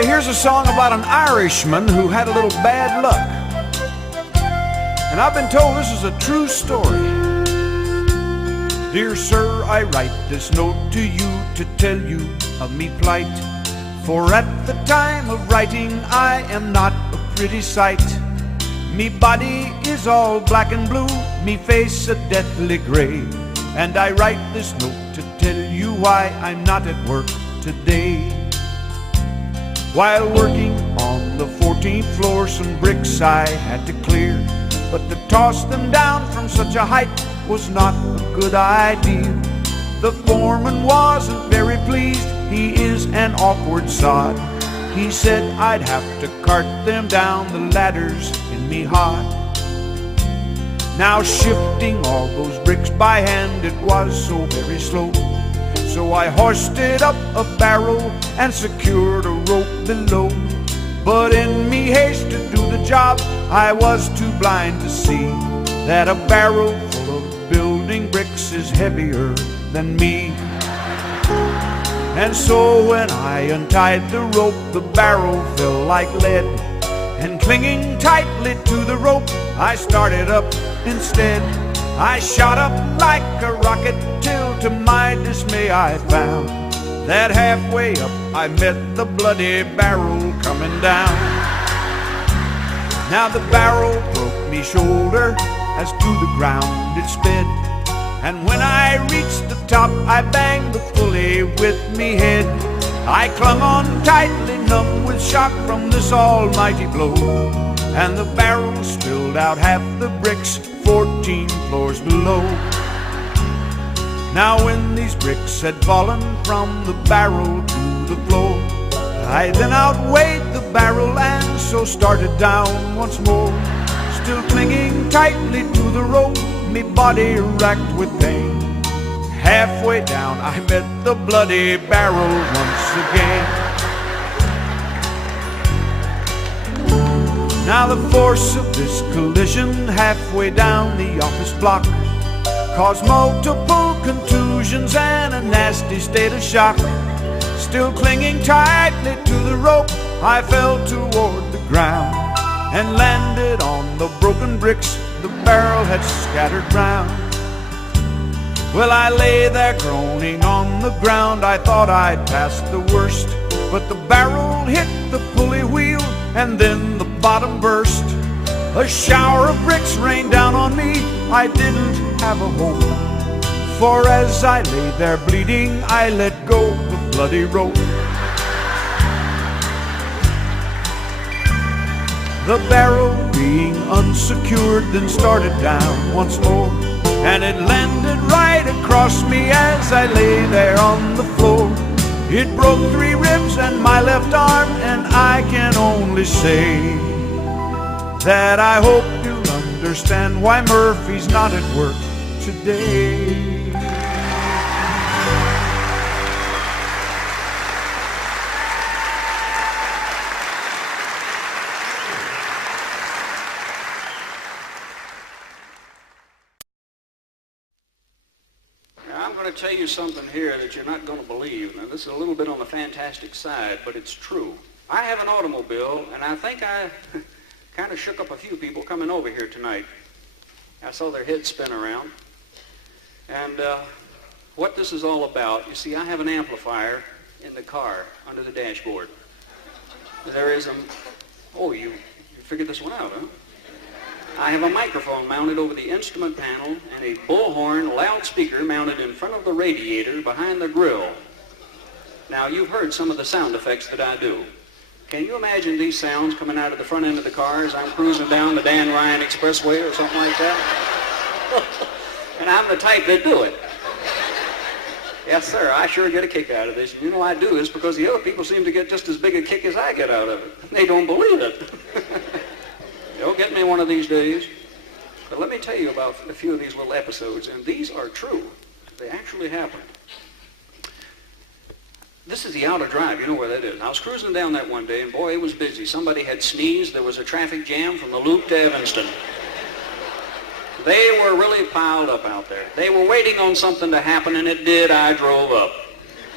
Okay, here's a song about an Irishman who had a little bad luck. And I've been told this is a true story. Dear sir, I write this note to you to tell you of me plight. For at the time of writing I am not a pretty sight. Me body is all black and blue, me face a deathly gray. And I write this note to tell you why I'm not at work today. While working on the 14th floor, some bricks I had to clear. But to toss them down from such a height was not a good idea. The foreman wasn't very pleased, he is an awkward sod. He said I'd have to cart them down the ladders in me hod. Now shifting all those bricks by hand, it was so very slow. So I hoisted up a barrel and secured a rope below. But in me haste to do the job, I was too blind to see that a barrel full of building bricks is heavier than me. And so when I untied the rope, the barrel fell like lead. And clinging tightly to the rope, I started up instead. I shot up like a rocket till to my dismay I found that halfway up I met the bloody barrel coming down. Now the barrel broke me shoulder as to the ground it sped. And when I reached the top I banged the pulley with me head. I clung on tightly, numb with shock from this almighty blow. And the barrel spilled out half the bricks 14 floors below. Now when these bricks had fallen from the barrel to the floor, I then outweighed the barrel and so started down once more. Still clinging tightly to the rope, me body racked with pain. Halfway down I met the bloody barrel once again. Now the force of this collision halfway down the office block caused multiple contusions and a nasty state of shock. Still clinging tightly to the rope, I fell toward the ground and landed on the broken bricks the barrel had scattered round. Well, I lay there groaning on the ground, I thought I'd passed the worst. But the barrel hit the pulley wheel and then the bottom burst. A shower of bricks rained down on me, I didn't have a hope. For as I lay there bleeding, I let go the bloody rope. The barrel being unsecured then started down once more. And it landed right across me as I lay there on the floor. It broke 3 ribs and my left arm, and I can only say that I hope you'll understand why Murphy's not at work today. I'm going to tell you something here that you're not going to believe. Now, this is a little bit on the fantastic side, but it's true. I have an automobile, and I think I kind of shook up a few people coming over here tonight. I saw their heads spin around. And what this is all about, you see, I have an amplifier in the car under the dashboard. There is a... Oh, you figured this one out, huh? I have a microphone mounted over the instrument panel and a bullhorn loudspeaker mounted in front of the radiator behind the grill. Now, you've heard some of the sound effects that I do. Can you imagine these sounds coming out of the front end of the car as I'm cruising down the Dan Ryan Expressway or something like that? And I'm the type that do it. Yes, sir, I sure get a kick out of this. You know I do this because the other people seem to get just as big a kick as I get out of it. They don't believe it. They'll get me one of these days. But let me tell you about a few of these little episodes, and these are true. They actually happened. This is the Outer Drive. You know where that is. I was cruising down that one day, and boy, it was busy. Somebody had sneezed. There was a traffic jam from the Loop to Evanston. They were really piled up out there. They were waiting on something to happen, and it did. I drove up.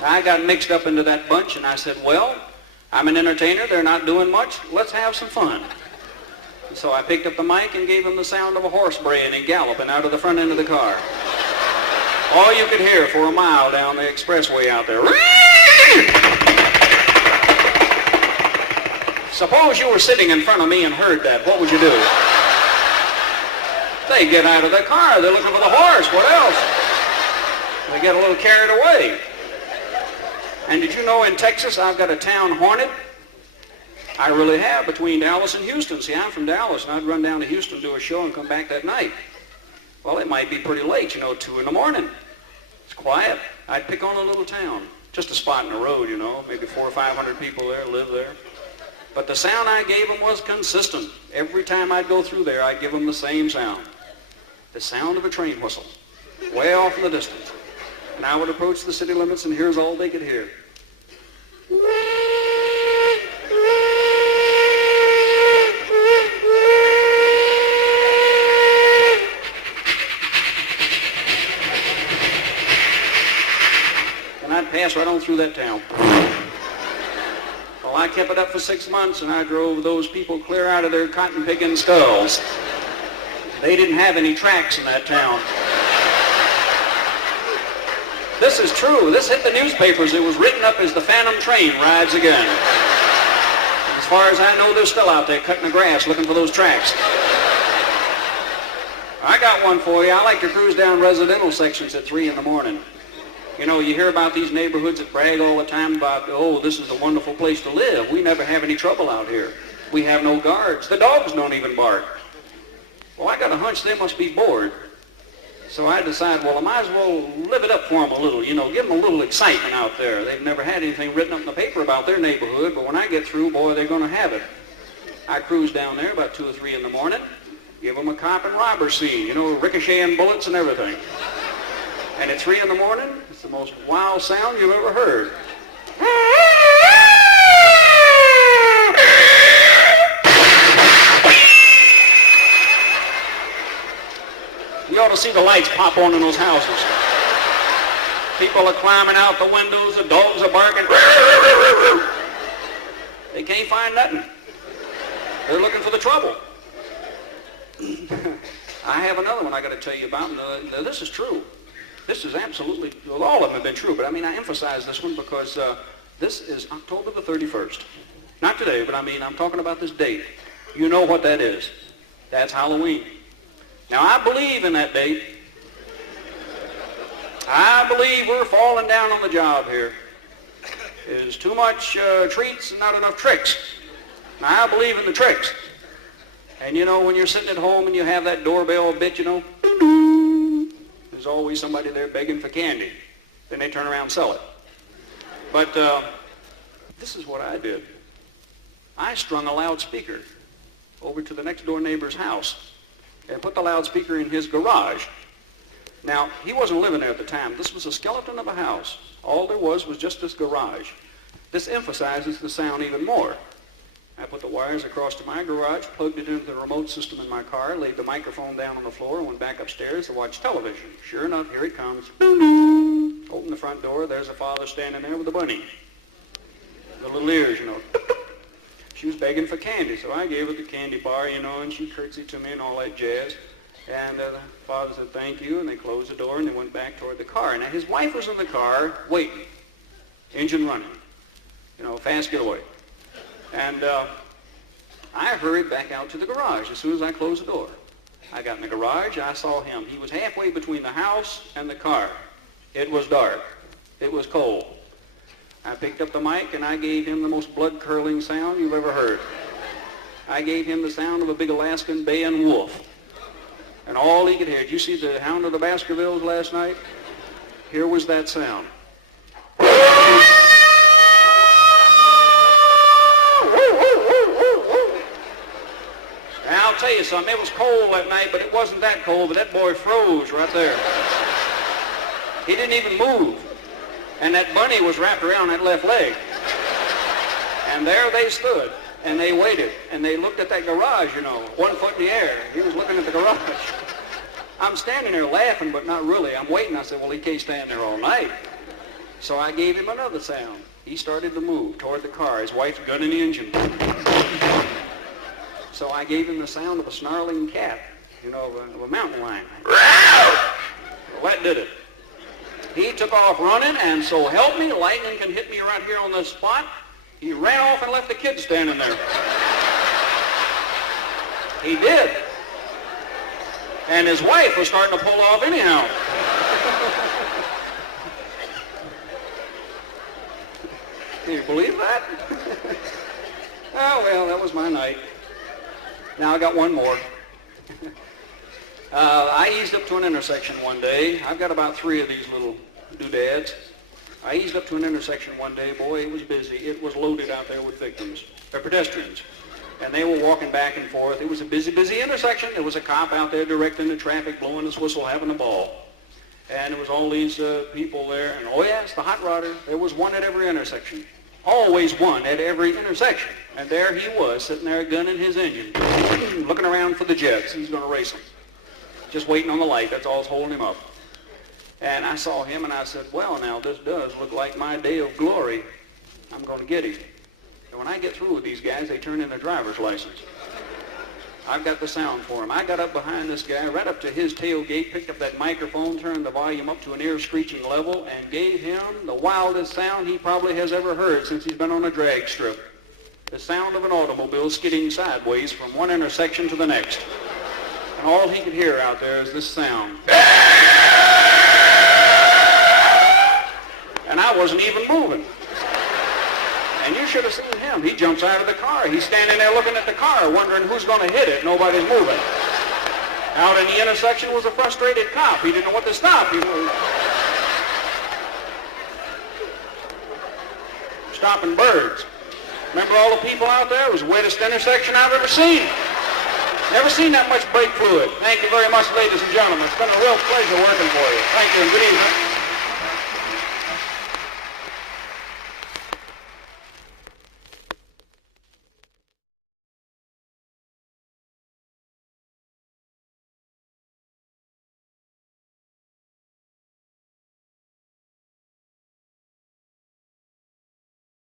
I got mixed up into that bunch, and I said, well, I'm an entertainer. They're not doing much. Let's have some fun. So I picked up the mic and gave them the sound of a horse braying and galloping out of the front end of the car. All you could hear for a mile down the expressway out there. Suppose you were sitting in front of me and heard that. What would you do? They get out of the car. They're looking for the horse. What else? They get a little carried away. And did you know in Texas I've got a town haunted? I really have, between Dallas and Houston. See, I'm from Dallas, and I'd run down to Houston, do a show, and come back that night. Well, it might be pretty late, 2 in the morning. It's quiet. I'd pick on a little town, just a spot in the road, maybe 400 or 500 people there live there. But the sound I gave them was consistent. Every time I'd go through there, I'd give them the same sound. The sound of a train whistle, way off in the distance. And I would approach the city limits, and here's all they could hear. And I'd pass right on through that town. Well, I kept it up for 6 months, and I drove those people clear out of their cotton-picking skulls. They didn't have any tracks in that town. This is true. This hit the newspapers. It was written up as the Phantom Train rides again. As far as I know, they're still out there cutting the grass looking for those tracks. I got one for you. I like to cruise down residential sections at 3 in the morning. You hear about these neighborhoods that brag all the time about, oh, this is a wonderful place to live. We never have any trouble out here. We have no guards. The dogs don't even bark. Well, I got a hunch they must be bored. So I decided, well, I might as well live it up for them a little, give them a little excitement out there. They've never had anything written up in the paper about their neighborhood, but when I get through, boy, they're going to have it. I cruise down there about 2 or 3 in the morning, give them a cop and robber scene, ricocheting bullets and everything. And at 3 in the morning, it's the most wild sound you've ever heard. You ought to see the lights pop on in those houses. People are climbing out the windows, the dogs are barking. They can't find nothing. They're looking for the trouble. I have another one I got to tell you about, and this is true. This is absolutely, well, all of them have been true, but I emphasize this one because this is October the 31st. Not today, but I'm talking about this date. You know what that is. That's Halloween. Now, I believe in that date. I believe we're falling down on the job here. There's too much treats and not enough tricks. Now, I believe in the tricks. And when you're sitting at home and you have that doorbell bit, doo-doo, there's always somebody there begging for candy. Then they turn around and sell it. But this is what I did. I strung a loudspeaker over to the next door neighbor's house and put the loudspeaker in his garage. Now, he wasn't living there at the time. This was a skeleton of a house. All there was just this garage. This emphasizes the sound even more. I put the wires across to my garage, plugged it into the remote system in my car, laid the microphone down on the floor, and went back upstairs to watch television. Sure enough, here it comes. Open the front door, there's a father standing there with a bunny. The little ears, She was begging for candy, so I gave her the candy bar, and she curtsied to me and all that jazz. And the father said, thank you, and they closed the door, and they went back toward the car. Now, his wife was in the car waiting, engine running, fast getaway. And I hurried back out to the garage as soon as I closed the door. I got in the garage, I saw him. He was halfway between the house and the car. It was dark. It was cold. I picked up the mic and I gave him the most blood-curdling sound you've ever heard. I gave him the sound of a big Alaskan baying wolf. And all he could hear, did you see the Hound of the Baskervilles last night? Here was that sound. Now, I'll tell you something, it was cold that night, but it wasn't that cold, but that boy froze right there. He didn't even move. And that bunny was wrapped around that left leg. And there they stood, and they waited, and they looked at that garage, 1 foot in the air. He was looking at the garage. I'm standing there laughing, but not really. I'm waiting. I said, well, he can't stand there all night. So I gave him another sound. He started to move toward the car. His wife's gunning the engine. So I gave him the sound of a snarling cat, of a mountain lion. Well, that did it. He took off running, and so help me, lightning can hit me right here on this spot. He ran off and left the kid standing there. He did. And his wife was starting to pull off anyhow. Can you believe that? Oh, well, that was my night. Now I got one more. I eased up to an intersection one day. I've got about 3 of these little doodads. I eased up to an intersection one day. Boy, it was busy. It was loaded out there with victims, or pedestrians. And they were walking back and forth. It was a busy, busy intersection. There was a cop out there directing the traffic, blowing his whistle, having a ball. And there was all these people there. And oh yes, the hot rodder. There was one at every intersection. Always one at every intersection. And there he was, sitting there gunning his engine, looking around for the jets. He's going to race them. Just waiting on the light. That's all that's holding him up. And I saw him and I said, well, now this does look like my day of glory. I'm going to get him. And when I get through with these guys, they turn in their driver's license. I've got the sound for him. I got up behind this guy, right up to his tailgate, picked up that microphone, turned the volume up to an ear-screeching level, and gave him the wildest sound he probably has ever heard since he's been on a drag strip. The sound of an automobile skidding sideways from one intersection to the next. And all he could hear out there is this sound. And I wasn't even moving. And you should have seen him. He jumps out of the car. He's standing there looking at the car, wondering who's going to hit it. Nobody's moving. Out in the intersection was a frustrated cop. He didn't know what to stop. Stopping birds. Remember all the people out there? It was the wettest intersection I've ever seen. Never seen that much brake fluid. Thank you very much, ladies and gentlemen. It's been a real pleasure working for you. Thank you and good evening.